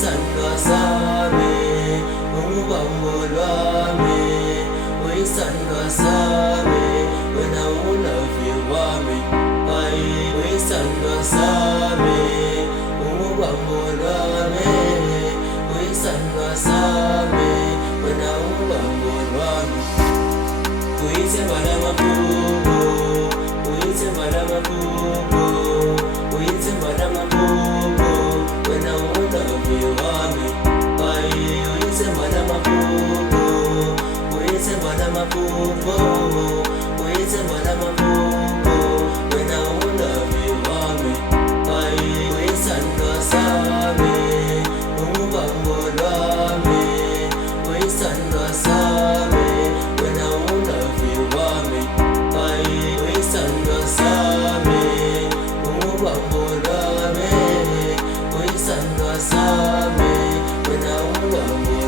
uyisandla sami, ungubambo lwami, uyisandla sami, wena ulavi wami. Uyisandla sami, ungubambo lwami, uyisandla sami, wena ungubambo lwami. Uyithemba lamaphupho, uyithemba lamaphupho, uyithemba lamaphupho, wena ulavi wami. Uyithemba lamaphupho, uyithemba lamaphupho, uyithemba lamaphupho, wena ulavi wami. Uyisandla sami, ungubambo lwami, uyisandla sami, wena ulavi wami. Uyisandla sami, ungubambo lwami, uyisandla sami, wena ungubambo